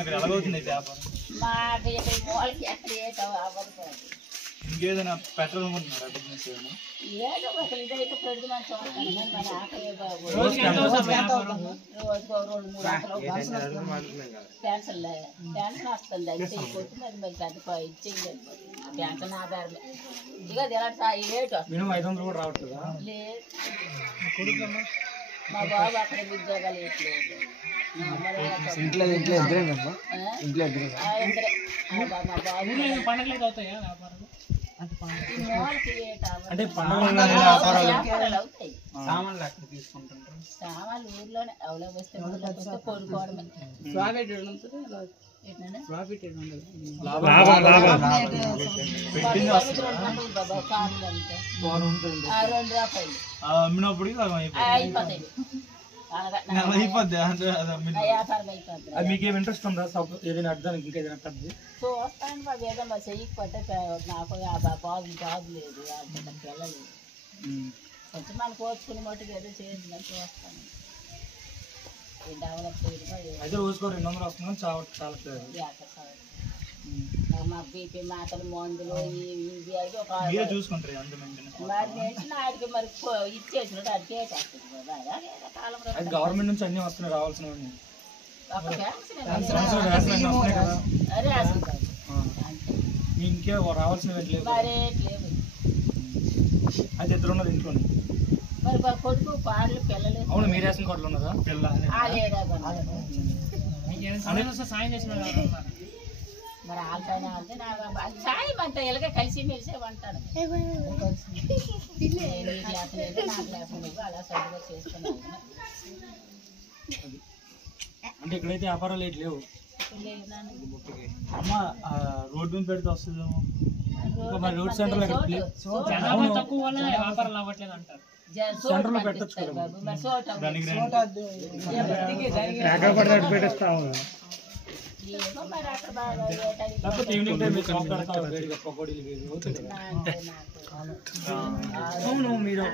ఎలాగవుతుంది వ్యాపారం? ఇంకేదైనా పెట్రోల్ అనుకుంటున్నారా బిజినెస్? ఏదో అసలు ఇదైతే పెద్ద మంచి మన ఆకలి బాబు క్యాన్సర్ వస్తుంది అయితే అయిపోతుంది. అది మరి పెద్ద ఇచ్చేయలేదు క్యాన్సర్ ఆధారమే. ఇక రేటు లేదు. మా బాబు అక్కడ ఉద్యోగాలు వేయట్లేదు. సామాన్లు ఊర్లోనే అవలో వస్తే కొనుక్కోవడమే. అమ్మినప్పుడు అయిపోతాయి. మీకేం ఇంట్రెస్ట్ ఉందా? ఏదైనా అర్థానికి ఇంకేదైనా పెద్దది చూస్తాను బాబు. ఏదో మరి చెయ్యకపోతే నాకు బాబు జాబ్ లేదు, వెళ్ళలేదు. కొంచెం మనకు కోసుకుని మట్టుకు ఏదో చేయిందని చూస్తాను. డెవలప్ అయితే రోజుకో 200 వస్తుంది. చాలా మా బీపీ మాటలు మందులు ఇవి అది ఒక చూసుకుంటారు. మరి నేర్చిన ఆడికి మరి ఇచ్చేసినట్టు అది చేసేస్తుంది కాలం. గవర్నమెంట్ నుంచి అన్ని వస్తున్నాయి రావాల్సిన ఇంకే రావాల్సినవి లేవు. అయితే ఇద్దరు ఉన్నారు ఇంట్లోనే. మరి కొడుకు పాటలు పిల్లలు. అవును, మీ రేషన్ కార్డులు ఉన్నదా? సాయం చేసిన మరి ఆల్పైన సాయం అంట ఇలాగే కలిసి మెలిసే అంటాడు. నాకు లేకుండా అలా సరిగ్గా చేసుకున్నాను. అంటే ఇక్కడైతే వ్యాపారాలు ఏంటి లేవు. అమ్మ రోడ్డు మీద పెడితే వస్తుందేమో. రోడ్ సెంటర్ తక్కువ వల్ల వ్యాపారాలు అవ్వట్లేదు అంటారు. సెంటర్ లో పెట్టచ్చు కదా. ఈవినింగ్ టైం అవును మీరు